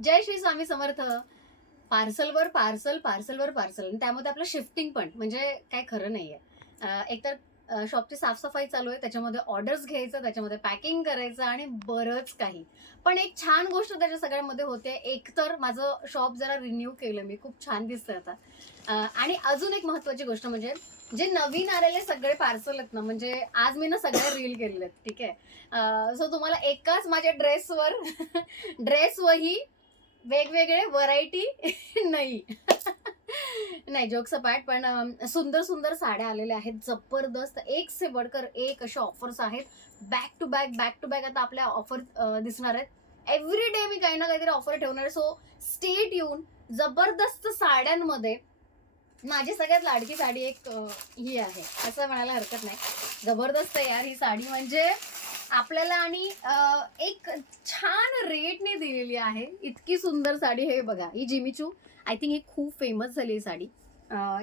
जय Shri Swami Samarth. पार्सलवर parcel, पार्सलवर parcel, आणि त्यामध्ये आपलं शिफ्टिंग पण म्हणजे काय खरं नाहीये. एकतर शॉपची साफसफाई चालू आहे, त्याच्यामध्ये ऑर्डर्स घ्यायचं, त्याच्यामध्ये पॅकिंग करायचं आणि बरंच काही. पण एक छान गोष्ट त्याच्या सगळ्यामध्ये होते. एकतर माझं शॉप जरा रिन्यू केलं मी, खूप छान दिसतंय आता. आणि अजून एक महत्त्वाची गोष्ट म्हणजे जे नवीन आलेले सगळे पार्सल आहेत ना, म्हणजे आज मी ना सगळे रील केलेले आहेत, ठीक आहे. सो तुम्हाला एकाच माझ्या ड्रेसवर ड्रेसवरही वेगवेगळे व्हरायटी नाही. नाही, जोक्स अपार्ट, पण सुंदर सुंदर साड्या आलेल्या आहेत, जबरदस्त, एक से बढ़कर एक अशा ऑफर्स आहेत. Back to back back to back आता आपल्या ऑफर दिसणार आहेत. एव्हरी डे मी काही ना काहीतरी ऑफर ठेवणार आहे. So stay tune. जबरदस्त साड्यांमध्ये माझी सगळ्यात लाडकी साडी एक ही आहे, असं म्हणायला हरकत नाही. जबरदस्त आहे यार ही साडी, म्हणजे आपल्याला आणि एक छान रेटने दिलेली आहे. इतकी सुंदर साडी. हे बघा, ही जिमीचू, आय थिंक ही खूप फेमस झाली ही साडी.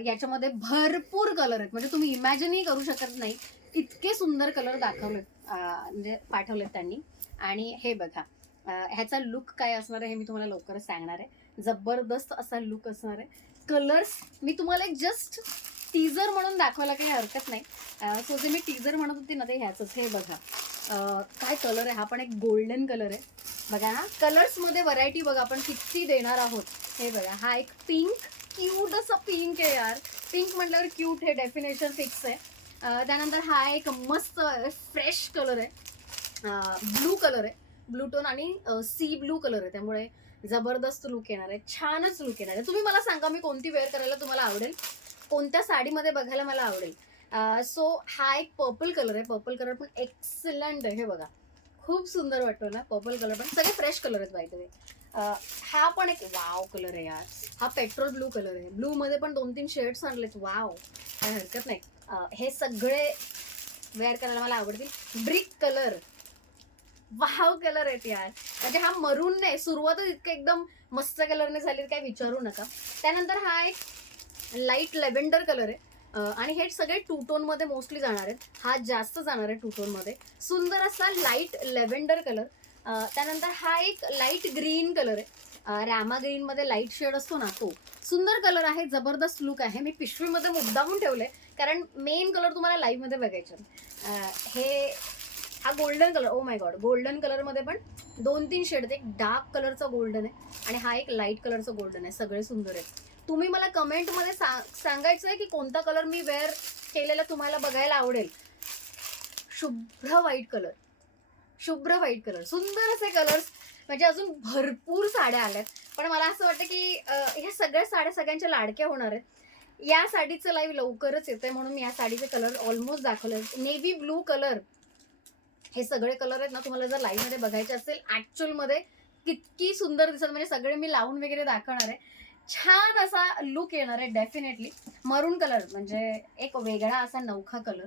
याच्यामध्ये भरपूर कलर आहेत, म्हणजे तुम्ही इमॅजिनही करू शकत नाही इतके सुंदर कलर दाखवलेत, म्हणजे पाठवलेत त्यांनी. आणि हे बघा, ह्याचा लुक काय असणार आहे हे मी तुम्हाला लवकरच सांगणार आहे. जबरदस्त असा लुक असणार आहे. कलर्स मी तुम्हाला एक जस्ट टीजर म्हणून दाखवायला काही हरकत नाही. सो जे मी टीजर म्हणत होती ना, ते ह्याच. हे बघा काय कलर आहे. हा पण एक गोल्डन कलर आहे. बघा ना, कलर्स मध्ये व्हरायटी बघा आपण किती देणार आहोत. हे बघा, हा एक पिंक, क्यूट असा पिंक आहे यार. पिंक म्हटल्यावर क्यूट, हे डेफिनेशन फिक्स आहे. त्यानंतर हा एक मस्त फ्रेश कलर आहे. ब्लू कलर आहे, ब्लू टोन आणि सी ब्लू कलर आहे, त्यामुळे जबरदस्त लुक येणार आहे, छानच लुक येणार आहे. तुम्ही मला सांगा मी कोणती वेअर करायला तुम्हाला आवडेल, कोणत्या साडीमध्ये बघायला मला आवडेल. सो हा एक पर्पल कलर आहे. पर्पल कलर पण एक्सलंट आहे. हे बघा, खूप सुंदर वाटतो ना पर्पल कलर, पण सगळे फ्रेश कलर आहेत बाय द वे. हा पण एक वाव कलर आहे यार. हा पेट्रोल ब्लू कलर आहे. ब्लू मध्ये पण 2-3 शेड्स आणलेत. वाव, काय हरकत नाही. हे सगळे वेअर करायला मला आवडतील. ब्रिक कलर, वाव कलर आहेत यार. म्हणजे हा मरून नाही, सुरुवातच इतकं एकदम मस्त कलरने झाली, काय विचारू नका. त्यानंतर हा एक लाईट लेव्हेंडर कलर आहे. आणि हे सगळे टू टोन मध्ये मोस्टली जाणार आहेत. हा जास्त जाणार आहे टू टोन मध्ये. सुंदर असा लाईट लेव्हेंडर कलर. त्यानंतर हा एक लाईट ग्रीन कलर आहे. रामा ग्रीन मध्ये लाईट शेड असतो ना, तो सुंदर कलर आहे. जबरदस्त लुक आहे. मी पिशवीमध्ये मुद्दामून ठेवलंय कारण मेन कलर तुम्हाला लाईव्ह मध्ये बघायचे. हे हा golden colour, oh my God, golden colour मध्ये पण 2-3 शेड आहेत. एक डार्क कलरचा गोल्डन आहे आणि हा एक लाईट कलरचा गोल्डन आहे. सगळे सुंदर आहेत. तुम्ही मला कमेंट मध्ये सांगायचं आहे की कोणता कलर मी वेअर केलेला तुम्हाला बघायला आवडेल. शुभ्र व्हाईट कलर, शुभ्र व्हाईट कलर, सुंदर असे कलर्स. म्हणजे अजून भरपूर साड्या आल्यात, पण मला असं वाटतं की ह्या सगळ्या साड्या सगळ्यांच्या लाडक्या होणार आहेत. या साडीचं लाईव्ह लवकरच येतंय, म्हणून मी या साडीचे कलर ऑलमोस्ट दाखवले. नेव्ही ब्लू कलर, हे सगळे कलर आहेत ना, तुम्हाला जर लाईव्ह मध्ये बघायचे असेल ऍक्च्युअल मध्ये किती सुंदर दिसत, म्हणजे सगळे मी लावून वगैरे दाखवणार आहे. छान असा लुक येणार आहे डेफिनेटली. मरून कलर म्हणजे एक वेगळा असा नवखा कलर.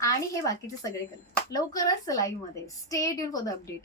आणि हे बाकीचे सगळे कलर लवकरच लाईव्ह मध्ये. Stay tune for the update.